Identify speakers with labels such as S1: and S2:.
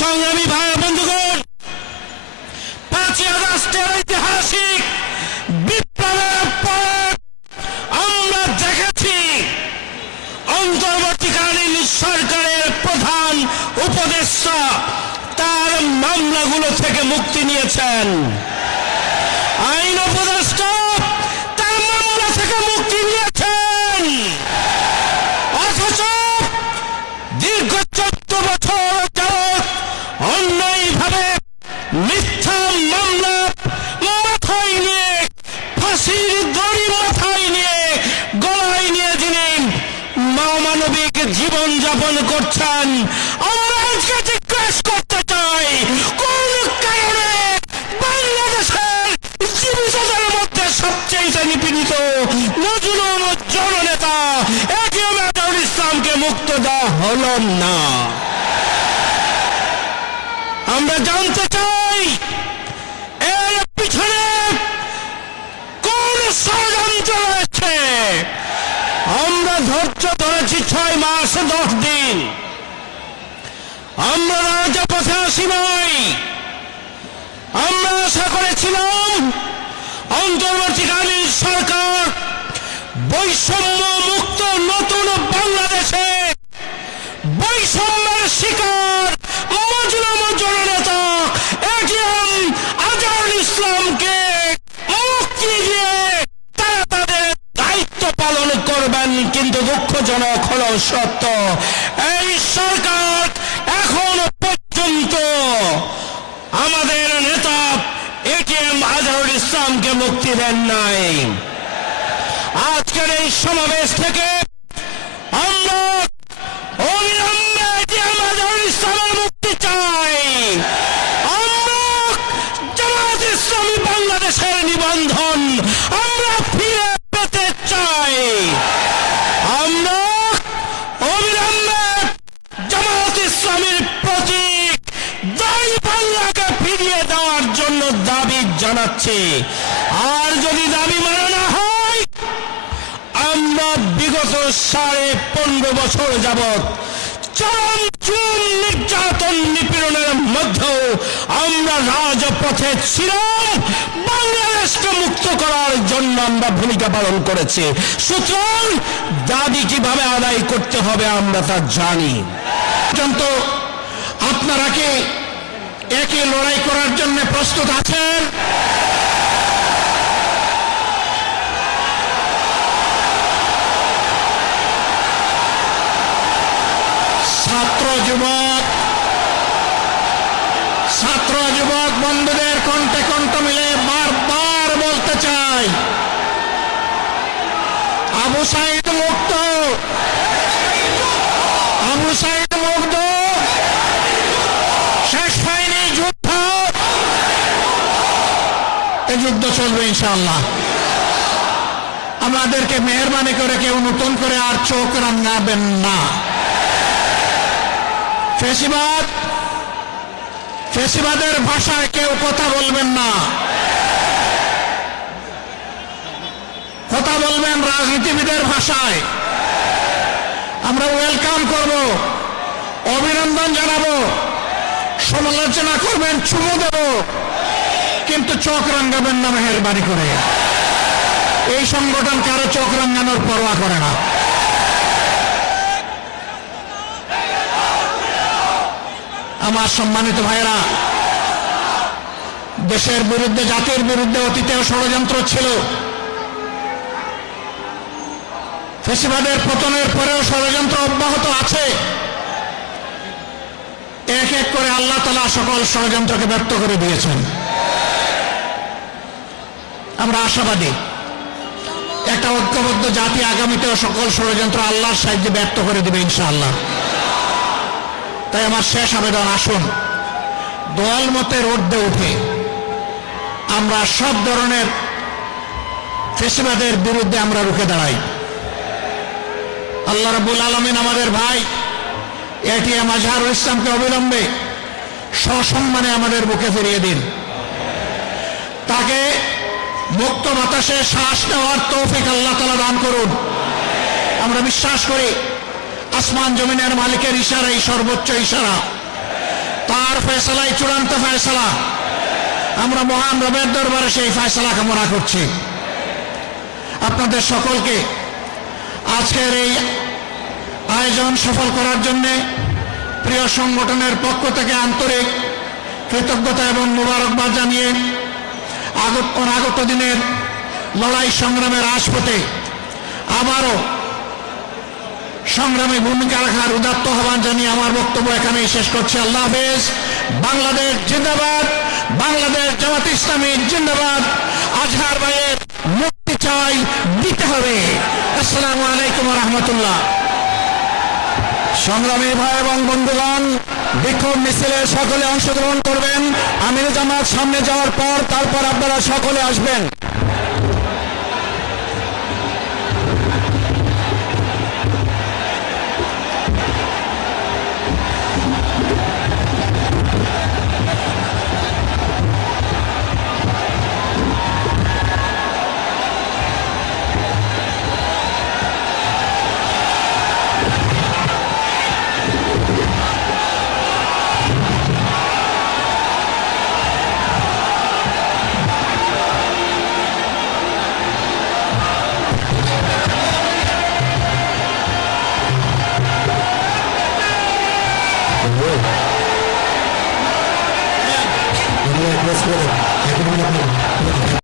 S1: সংগ্রামী ভাই বন্ধুগণ, পাঁচই আগস্টের ঐতিহাসিক বিপ্লবের পর আমরা দেখেছি অন্তর্বর্তীকালীন সরকারের প্রধান উপদেষ্টা তার মামলাগুলো থেকে মুক্তি নিয়েছেন। আইন উপদেষ্টা জানতে চাই। এর পিছনে কোন ষড়যন্ত্র রয়েছে আমরা ধৈর্য ধরেছি ছয় মাস, দশ দিন। আমরা রাজপথে আসি নাই। আমরা আশা করেছিলাম অন্তর্বর্তীকালীন সরকার বৈষম্য মুক্ত নতুন বাংলাদেশে বৈষম্যের শিকার মজলুম জননেতা এটিএম আজহারুল ইসলামকে মুক্তি দিয়ে তারা তাদের পালন করবেন, কিন্তু দুঃখজনক হল সত্য। এই সরকার এখন পর্যন্ত আমাদের নেতা এটিএম আজহারুল ইসলামকে মুক্তি দেন নাই। আজকের এই সমাবেশ থেকে বাংলাদেশের নিবন্ধন, আমরা জানাচ্ছি আর যদি দাবি মানা হয়, আমরা বিগত সাড়ে পনেরো বছর যাবৎ চরম নির্যাতন নিপীড়নের মধ্যেও আমরা রাজপথে ছিলাম। বাংলাদেশকে মুক্ত করার জন্য আমরা ভূমিকা পালন করেছি। সুতরাং দাবি কীভাবে আদায় করতে হবে আমরা তা জানি। পর্যন্ত আপনারা কি একে লড়াই করার জন্য প্রস্তুত আছেন। ছাত্র যুবক ছাত্র যুবক বন্ধুদের কণ্ঠে কণ্ঠ মিলে বারবার বলতে চাই, আবু সাইদ মুক্ত আবু সাইদ মুক্ত শেষ হয়নি যুদ্ধ এই যুদ্ধ চলবে ইনশাআল্লাহ। আমাদেরকে মেহরবানি করে কেউ নতুন করে আর চোখ রাঙাবেন না। ফেসিবাদ, ফেসিবাদের ভাষায় কেউ কথা বলবেন না। কথা বলবেন রাজনীতিবিদের ভাষায়। আমরা ওয়েলকাম করব, অভিনন্দন জানাব, সমালোচনা করবেন, চুমু দেব। কিন্তু চোখ রাঙ্গাবেন না মেহরবানি করে। এই সংগঠন কারও চোখ রাঙ্গানোর পরোয়া করে না। আমার সম্মানিত ভাইরা দেশের বিরুদ্ধে, জাতির বিরুদ্ধে অতীতেও ষড়যন্ত্র ছিল। ফেসিবাদের পতনের পরেও ষড়যন্ত্র অব্যাহত আছে। এক এক করে আল্লাহ তালা সকল ষড়যন্ত্রকে ব্যর্থ করে দিয়েছেন। আমরা আশাবাদী। একটা ঐক্যবদ্ধ জাতি আগামীতেও সকল ষড়যন্ত্র আল্লাহর সাহায্যে ব্যর্থ করে দেবে ইনশাআল্লাহ। তাই আমার শেষ আবেদন, আসুন। দল মতের ঊর্ধ্বে উঠে। আমরা সব ধরনের ফেসিবাদের বিরুদ্ধে আমরা রুখে দাঁড়াই। আল্লাহ রাবুল আলমিন আমাদের ভাই এটিএম আজহারুল ইসলামকে অবিলম্বে সসম্মানে আমাদের বুকে ফিরিয়ে দিন। তাকে মুক্ত বাতাসে শ্বাস নেওয়ার তৌফিক আল্লাহ তালা দান করুন। আমরা বিশ্বাস করি, আসমান জমিনের মালিকের ইশারা এই সর্বোচ্চ ইশারা। তার
S2: ফয়সালাই, চূড়ান্ত ফয়সালা। আমরা মহান রবের দরবারে সেই ফয়সালা কামনা করছি। আপনাদের সকলকে আজকের এই আয়োজন সফল করার জন্যে প্রিয় সংগঠনের পক্ষ থেকে আন্তরিক কৃতজ্ঞতা এবং মোবারকবাদ জানিয়ে আগত অনাগত দিনের লড়াই সংগ্রামের রাজপথে আবারও সংগ্রামে ভূমিকা রাখার উদাত্ত আহ্বান জানিয়ে আমার বক্তব্য এখানেই শেষ করছি। আল্লাহ হাফেজ। বাংলাদেশ জিন্দাবাদ। বাংলাদেশ জামাত ইসলামী জিন্দাবাদ। আজহার ভাইয়ের মুক্তি চাই, দিতে হবে। আসসালামু আলাইকুম রহমতুল্লাহ।
S3: সংগ্রামী ভাই এবং বন্ধুগণ বিক্ষোভ মিছিলে সকলে অংশগ্রহণ করবেন। আমির জামাত সামনে যাওয়ার পর তারপর আপনারা সকলে আসবেন। です。